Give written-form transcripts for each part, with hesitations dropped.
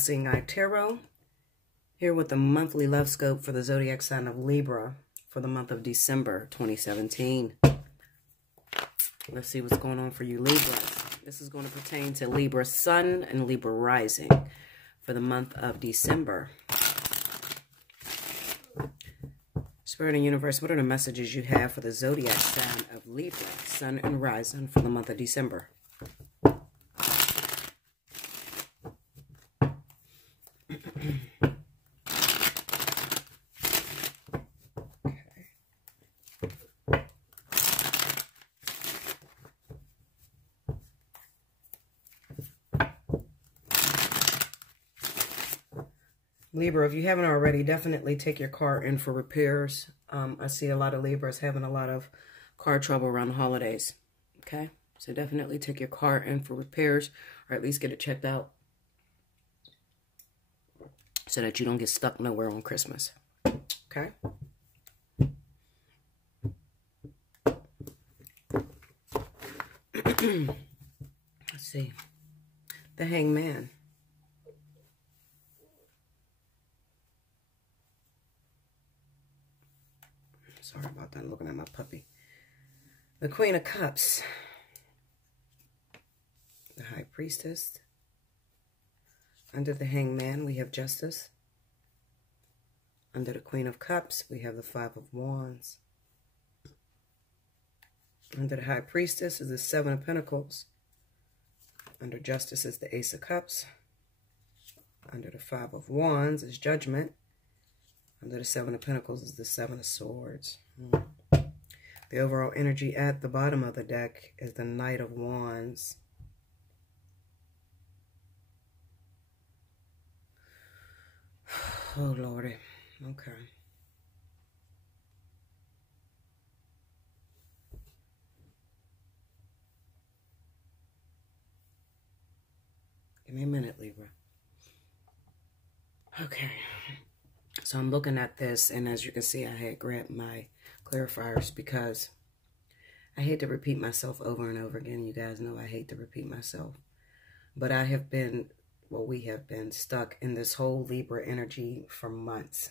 Allseeingeyetarot, here with the monthly love scope for the zodiac sign of Libra for the month of December 2017. Let's see what's going on for you, Libra. This is going to pertain to Libra Sun and Libra Rising for the month of December. Spirit and Universe, what are the messages you have for the zodiac sign of Libra, Sun and Rising for the month of December? Libra, if you haven't already, definitely take your car in for repairs. I see a lot of Libras having a lot of car trouble around the holidays. Okay? So definitely take your car in for repairs, or at least get it checked out so that you don't get stuck nowhere on Christmas. Okay? Let's see. The Hangman. Sorry about that. I'm looking at my puppy. The Queen of Cups. The High Priestess. Under the Hangman, we have Justice. Under the Queen of Cups, we have the Five of Wands. Under the High Priestess is the Seven of Pentacles. Under Justice is the Ace of Cups. Under the Five of Wands is Judgment. Under the Seven of Pentacles is the Seven of Swords. The overall energy at the bottom of the deck is the Knight of Wands. Oh, Lordy. Okay. Give me a minute, Libra. Okay. So I'm looking at this, and as you can see, I had grabbed my clarifiers because I hate to repeat myself over and over again. You guys know I hate to repeat myself. But I have been, well, we have been stuck in this whole Libra energy for months.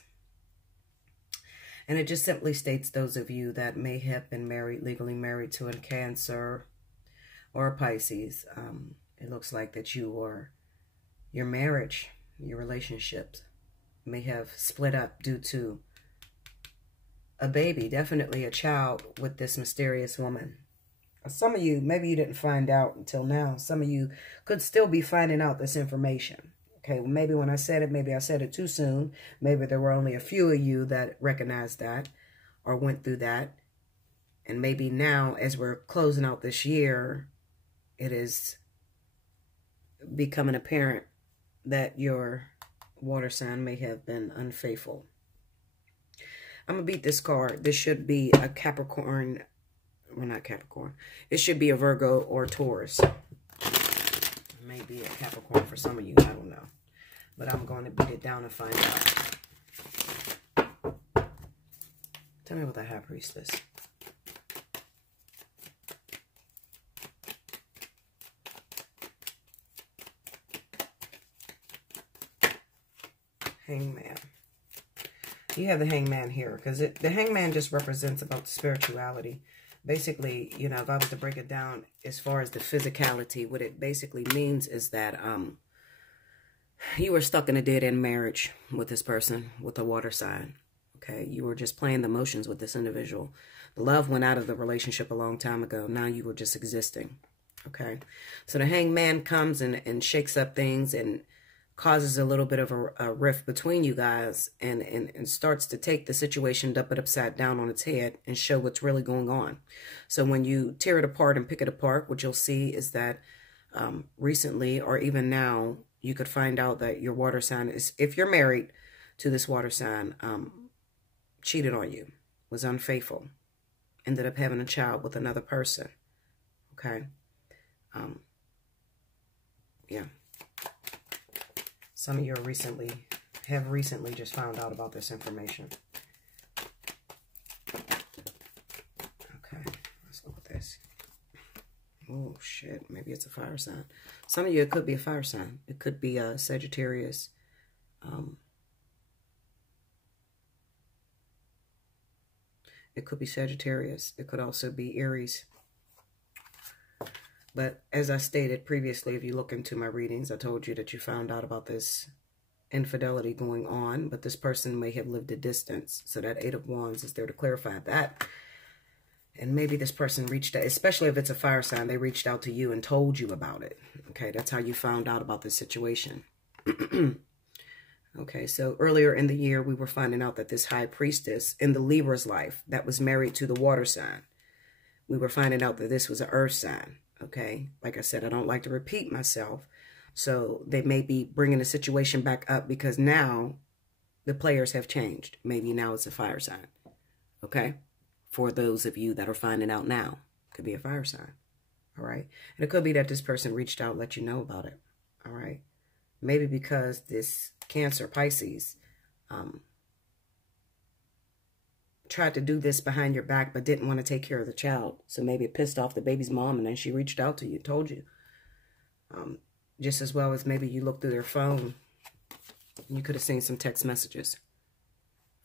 And it just simply states those of you that may have been married, legally married to a Cancer or a Pisces. It looks like that your marriage, your relationships may have split up due to a baby, definitely a child with this mysterious woman. Some of you, maybe you didn't find out until now. Some of you could still be finding out this information. Okay, well, maybe when I said it, maybe I said it too soon. Maybe there were only a few of you that recognized that or went through that. And maybe now, as we're closing out this year, it is becoming apparent that your water sign may have been unfaithful. I'm going to beat this card. This should be a Capricorn. Well, not Capricorn. It should be a Virgo or Taurus. Maybe a Capricorn for some of you. I don't know. But I'm going to beat it down and find out. Tell me about the High Priestess. Hangman. You have the Hangman here because the Hangman just represents about the spirituality. Basically, you know, if I was to break it down as far as the physicality, what it basically means is that you were stuck in a dead-end marriage with this person, with a water sign. Okay, you were just playing the motions with this individual. The love went out of the relationship a long time ago. Now you were just existing. Okay, so the Hangman comes and shakes up things and causes a little bit of a rift between you guys and starts to take the situation, dump it upside down on its head and show what's really going on. So when you tear it apart and pick it apart, what you'll see is that recently or even now, you could find out that your water sign is, if you're married to this water sign, cheated on you, was unfaithful, ended up having a child with another person. Okay. Yeah. Some of you have recently just found out about this information. Okay, let's look at this. Oh, shit. Maybe it's a fire sign. Some of you, it could be a fire sign. It could be a Sagittarius. It could be Sagittarius. It could also be Aries. But as I stated previously, if you look into my readings, I told you that you found out about this infidelity going on, but this person may have lived a distance. So that Eight of Wands is there to clarify that. And maybe this person reached out, especially if it's a fire sign, they reached out to you and told you about it. Okay, that's how you found out about this situation. Okay, so earlier in the year, we were finding out that this high priestess in the Libra's life that was married to the water sign, we were finding out that this was an earth sign. Okay, like I said, I don't like to repeat myself. So they may be bringing the situation back up because now the players have changed. Maybe now it's a fire sign. Okay, for those of you that are finding out now, it could be a fire sign. All right, and it could be that this person reached out, let you know about it. All right, maybe because this Cancer, Pisces, tried to do this behind your back, but didn't want to take care of the child. So maybe it pissed off the baby's mom, and then she reached out to you, told you. Just as well as maybe you looked through their phone, and you could have seen some text messages.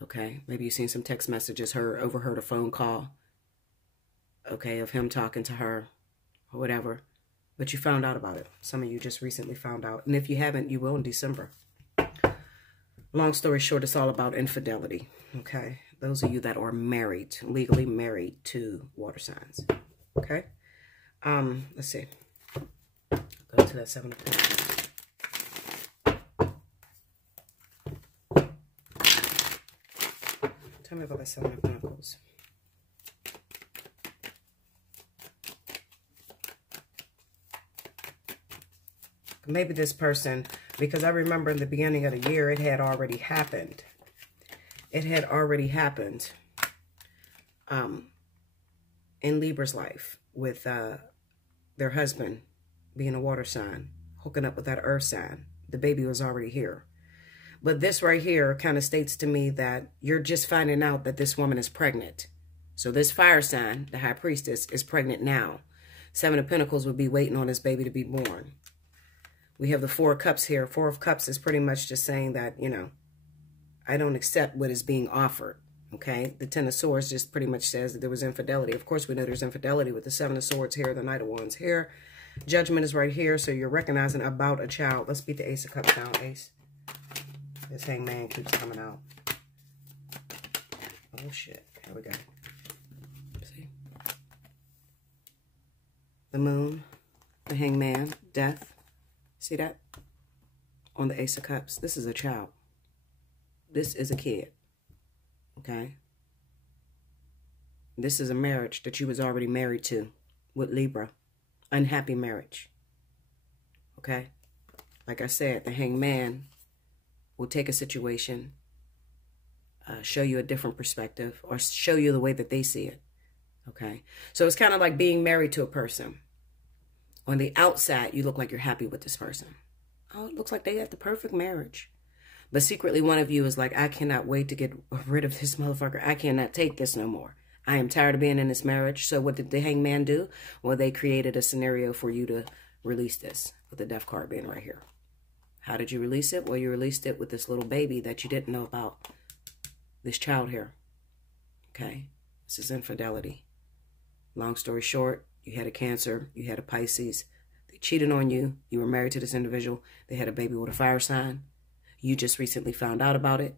Okay, maybe you seen some text messages, overheard a phone call, okay, of him talking to her, or whatever. But you found out about it. Some of you just recently found out. And if you haven't, you will in December. Long story short, it's all about infidelity, okay? Those of you that are married, legally married to water signs, okay? Let's see. Go to that Seven of Pentacles. Tell me about that Seven of Pentacles. Maybe this person, because I remember in the beginning of the year, it had already happened. It had already happened in Libra's life with their husband being a water sign, hooking up with that earth sign. The baby was already here. But this right here kind of states to me that you're just finding out that this woman is pregnant. So this fire sign, the high priestess, is pregnant now. Seven of Pentacles would be waiting on this baby to be born. We have the Four of Cups here. Four of Cups is pretty much just saying that, you know, I don't accept what is being offered, okay? The Ten of Swords just pretty much says that there was infidelity. Of course, we know there's infidelity with the Seven of Swords here, the Knight of Wands here. Judgment is right here, so you're recognizing about a child. Let's beat the Ace of Cups down, Ace. This Hangman keeps coming out. Oh, shit. Here we go. See? The Moon, the Hangman, Death. See that? On the Ace of Cups. This is a child. This is a kid. Okay? This is a marriage that you was already married to with Libra. Unhappy marriage. Okay? Like I said, the Hangman will take a situation, show you a different perspective, or show you the way that they see it. Okay? So it's kind of like being married to a person. On the outside, you look like you're happy with this person. Oh, it looks like they had the perfect marriage. But secretly, one of you is like, I cannot wait to get rid of this motherfucker. I cannot take this no more. I am tired of being in this marriage. So what did the Hangman do? Well, they created a scenario for you to release this, with the Death card being right here. How did you release it? Well, you released it with this little baby that you didn't know about. This child here. Okay? This is infidelity. Long story short, you had a Cancer, you had a Pisces. They cheated on you. You were married to this individual. They had a baby with a fire sign. You just recently found out about it.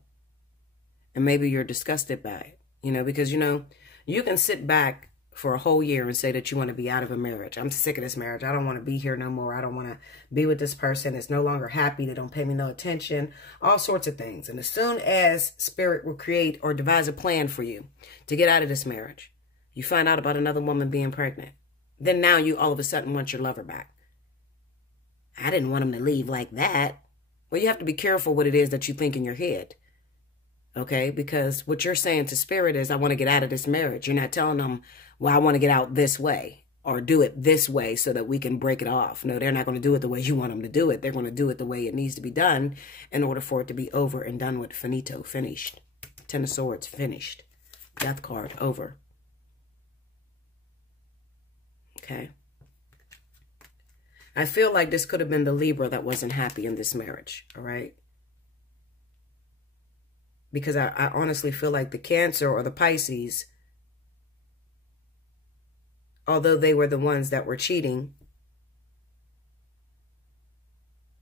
And maybe you're disgusted by it. You know, because, you know, you can sit back for a whole year and say that you want to be out of a marriage. I'm sick of this marriage. I don't want to be here no more. I don't want to be with this person. It's no longer happy. They don't pay me no attention. All sorts of things. And as soon as Spirit will create or devise a plan for you to get out of this marriage, you find out about another woman being pregnant. Then now you all of a sudden want your lover back. I didn't want him to leave like that. Well, you have to be careful what it is that you think in your head. Okay? Because what you're saying to Spirit is, I want to get out of this marriage. You're not telling them, well, I want to get out this way. Or do it this way so that we can break it off. No, they're not going to do it the way you want them to do it. They're going to do it the way it needs to be done in order for it to be over and done with. Finito, finished. Ten of Swords, finished. Death card, over. Okay. I feel like this could have been the Libra that wasn't happy in this marriage, all right? Because I honestly feel like the Cancer or the Pisces, although they were the ones that were cheating,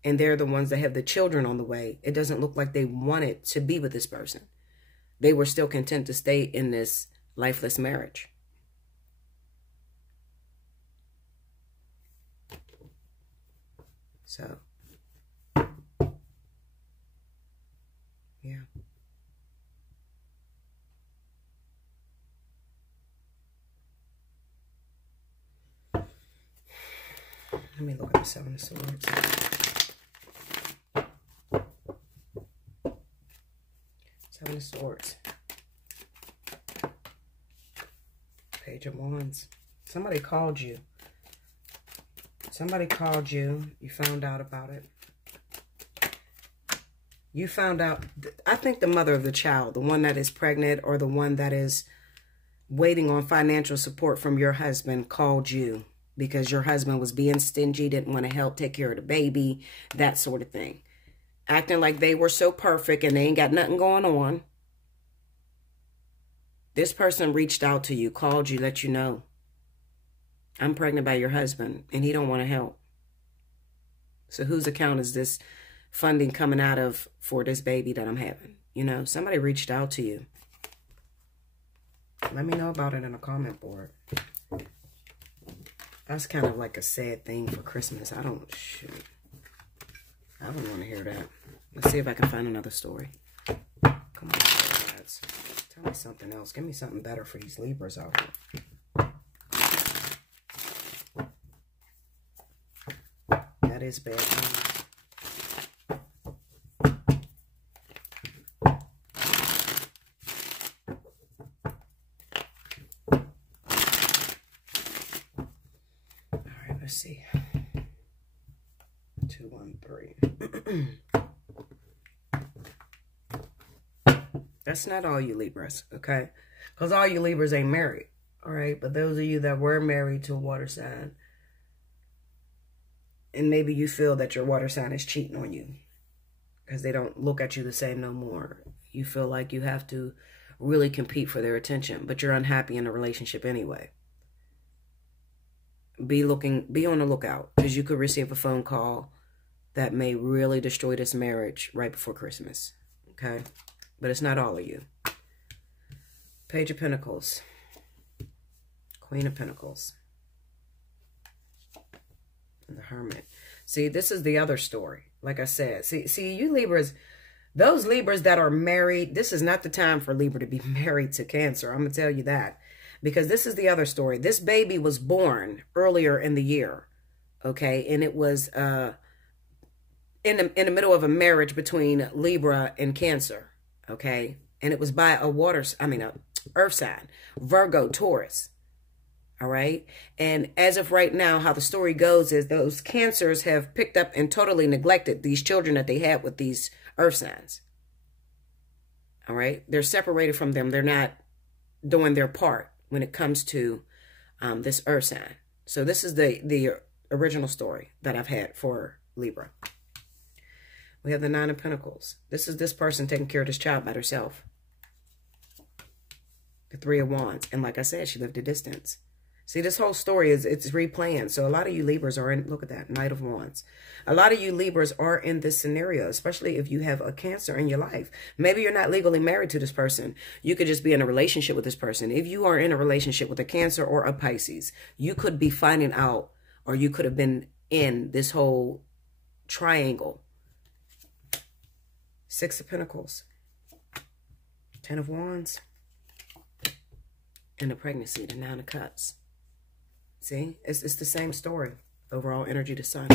and they're the ones that have the children on the way, it doesn't look like they wanted to be with this person. They were still content to stay in this lifeless marriage. So, yeah. Let me look at the Seven of Swords. Seven of Swords. Page of Wands. Somebody called you. Somebody called you. You found out about it. You found out. I think the mother of the child, the one that is pregnant or the one that is waiting on financial support from your husband, called you because your husband was being stingy, didn't want to help take care of the baby, that sort of thing. Acting like they were so perfect and they ain't got nothing going on. This person reached out to you, called you, let you know, I'm pregnant by your husband and he don't want to help. So whose account is this funding coming out of for this baby that I'm having? You know, somebody reached out to you. Let me know about it in a comment board. That's kind of like a sad thing for Christmas. I don't want to hear that. Let's see if I can find another story. Come on, guys. Tell me something else. Give me something better for these Libras out here. That is bad news. Let's see. 213. That's not all you Libras, okay? Because all you Libras ain't married, all right? But those of you that were married to a water sign, and maybe you feel that your water sign is cheating on you because they don't look at you the same no more. You feel like you have to really compete for their attention, but you're unhappy in a relationship anyway. Be on the lookout because you could receive a phone call that may really destroy this marriage right before Christmas. Okay? But it's not all of you. Page of Pentacles. Queen of Pentacles. And the Hermit. See, this is the other story. Like I said. See, you Libras, those Libras that are married, this is not the time for Libra to be married to Cancer. I'm going to tell you that. Because this is the other story. This baby was born earlier in the year, okay? And it was in the middle of a marriage between Libra and Cancer, okay? And it was by a earth sign, Virgo, Taurus, all right? And as of right now, how the story goes is those Cancers have picked up and totally neglected these children that they had with these earth signs, all right? They're separated from them. They're not doing their part when it comes to this earth sign. So this is the original story that I've had for Libra. We have the Nine of Pentacles. This is this person taking care of this child by herself. The Three of Wands. And like I said, she lived a distance. See, this whole story it's replaying. So a lot of you Libras are in, look at that, Knight of Wands. A lot of you Libras are in this scenario, especially if you have a Cancer in your life. Maybe you're not legally married to this person. You could just be in a relationship with this person. If you are in a relationship with a Cancer or a Pisces, you could be finding out, or you could have been in this whole triangle. Six of Pentacles. 10 of Wands. And the pregnancy, the Nine of Cups. See, it's the same story. Overall energy to Sun.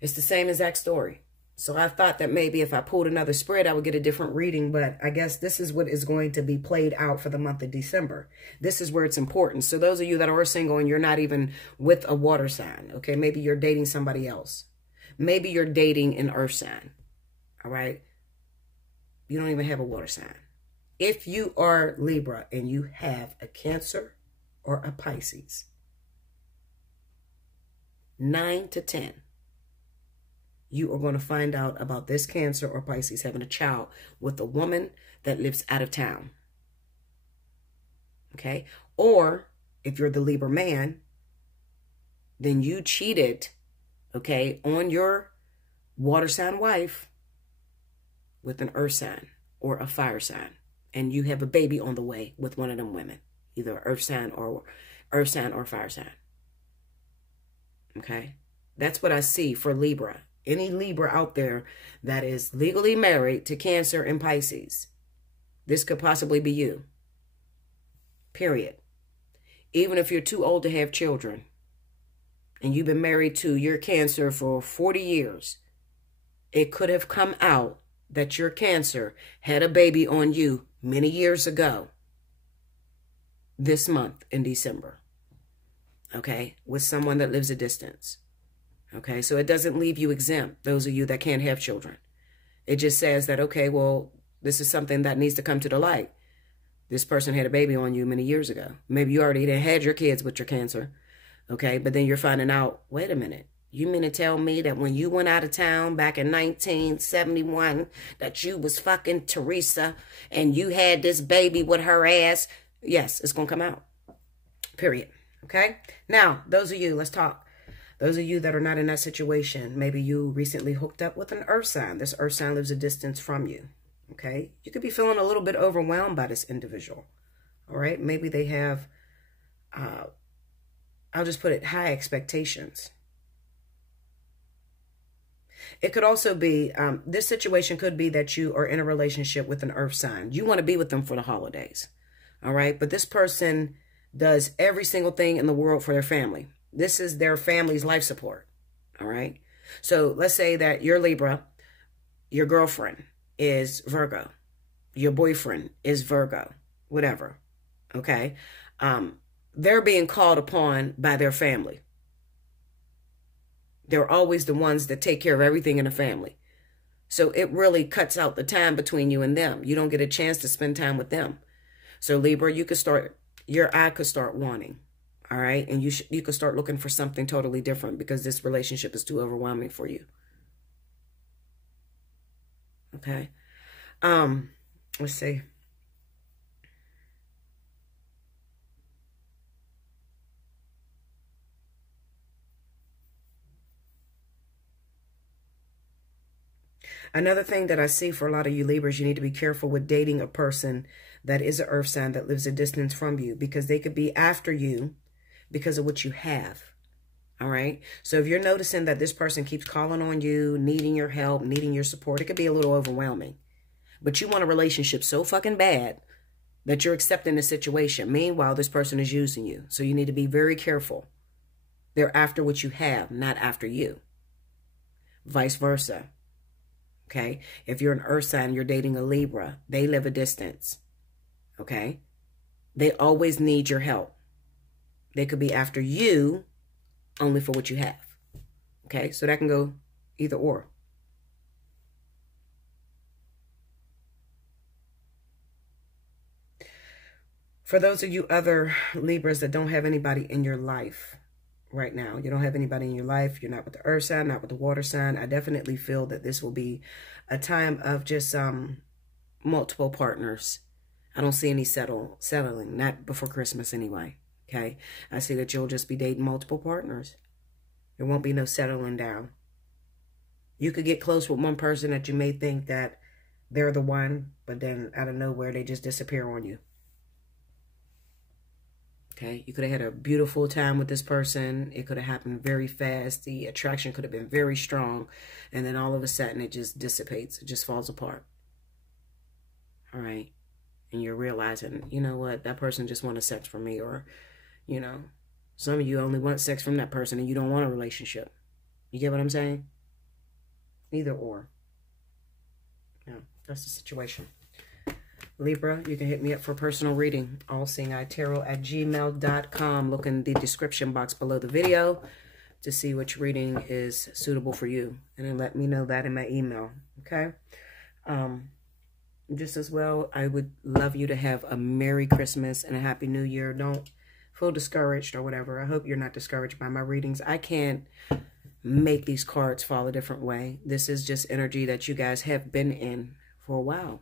It's the same exact story. So I thought that maybe if I pulled another spread, I would get a different reading. But I guess this is what is going to be played out for the month of December. This is where it's important. So those of you that are single and you're not even with a water sign, okay, maybe you're dating somebody else. Maybe you're dating an earth sign, all right? You don't even have a water sign. If you are Libra and you have a Cancer or a Pisces, 9 to 10, you are going to find out about this Cancer or Pisces having a child with a woman that lives out of town. Okay? Or if you're the Libra man, then you cheated, okay, on your water sign wife with an earth sign or a fire sign. And you have a baby on the way with one of them women, either earth sign or fire sign. Okay? That's what I see for Libra. Any Libra out there that is legally married to Cancer and Pisces, this could possibly be you. Period. Even if you're too old to have children and you've been married to your Cancer for 40 years, it could have come out that your Cancer had a baby on you many years ago this month in December. Okay? With someone that lives a distance. Okay? So it doesn't leave you exempt, those of you that can't have children. It just says that, okay, well, this is something that needs to come to the light. This person had a baby on you many years ago. Maybe you already had your kids with your Cancer. Okay? But then you're finding out, wait a minute. You mean to tell me that when you went out of town back in 1971 that you was fucking Teresa and you had this baby with her ass? Yes, it's going to come out. Period. Okay? Now, those of you, let's talk. Those of you that are not in that situation, maybe you recently hooked up with an earth sign. This earth sign lives a distance from you. Okay? You could be feeling a little bit overwhelmed by this individual. All right? Maybe they have, I'll just put it, high expectations. It could also be, this situation could be that you are in a relationship with an earth sign. You want to be with them for the holidays. All right? But this person does every single thing in the world for their family. This is their family's life support. All right? So let's say that you're Libra, your girlfriend is Virgo, your boyfriend is Virgo, whatever. Okay? They're being called upon by their family. They're always the ones that take care of everything in the family. So it really cuts out the time between you and them. You don't get a chance to spend time with them. So Libra, you could start, your eye could start wanting. All right. And you could start looking for something totally different because this relationship is too overwhelming for you. Okay. Let's see. Another thing that I see for a lot of you Libras, you need to be careful with dating a person that is an earth sign that lives a distance from you because they could be after you because of what you have. All right. So if you're noticing that this person keeps calling on you, needing your help, needing your support, it could be a little overwhelming. But you want a relationship so fucking bad that you're accepting the situation. Meanwhile, this person is using you. So you need to be very careful. They're after what you have, not after you. Vice versa. Okay? If you're an earth sign, you're dating a Libra. They live a distance. Okay? They always need your help. They could be after you only for what you have. Okay? So that can go either or. For those of you other Libras that don't have anybody in your life right now, you don't have anybody in your life, you're not with the earth sign, not with the water sign, I definitely feel that this will be a time of just multiple partners. I don't see any settling, not before Christmas anyway, okay? I see that you'll just be dating multiple partners. There won't be no settling down. You could get close with one person that you may think that they're the one, but then out of nowhere, they just disappear on you. Okay, you could have had a beautiful time with this person. It could have happened very fast. The attraction could have been very strong. And then all of a sudden, it just dissipates. It just falls apart. All right. And you're realizing, you know what? That person just wanted sex from me. Or, you know, some of you only want sex from that person and you don't want a relationship. You get what I'm saying? Either or. Yeah, that's the situation. Libra, you can hit me up for personal reading. Allseeingeyetarot@gmail.com. Look in the description box below the video to see which reading is suitable for you. And then let me know that in my email. Okay? Just as well, I would love you to have a Merry Christmas and a Happy New Year. Don't feel discouraged or whatever. I hope you're not discouraged by my readings. I can't make these cards fall a different way. This is just energy that you guys have been in for a while.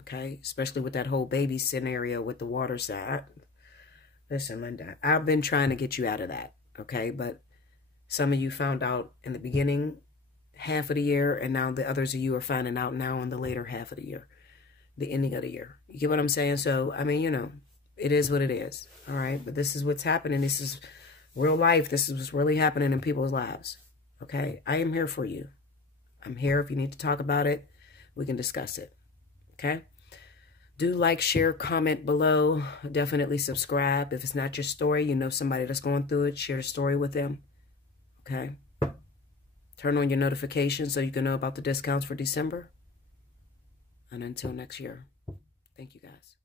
Okay? Especially with that whole baby scenario with the water side. Listen, Linda, I've been trying to get you out of that. Okay? But some of you found out in the beginning half of the year, and now the others of you are finding out now in the later half of the year. The ending of the year. You get what I'm saying? So, I mean, you know, it is what it is. All right? But this is what's happening. This is real life. This is what's really happening in people's lives. Okay? I am here for you. I'm here. If you need to talk about it, we can discuss it. Okay? Do like, share, comment below. Definitely subscribe. If it's not your story, you know somebody that's going through it, share the story with them. Okay? Turn on your notifications so you can know about the discounts for December. And until next year, thank you guys.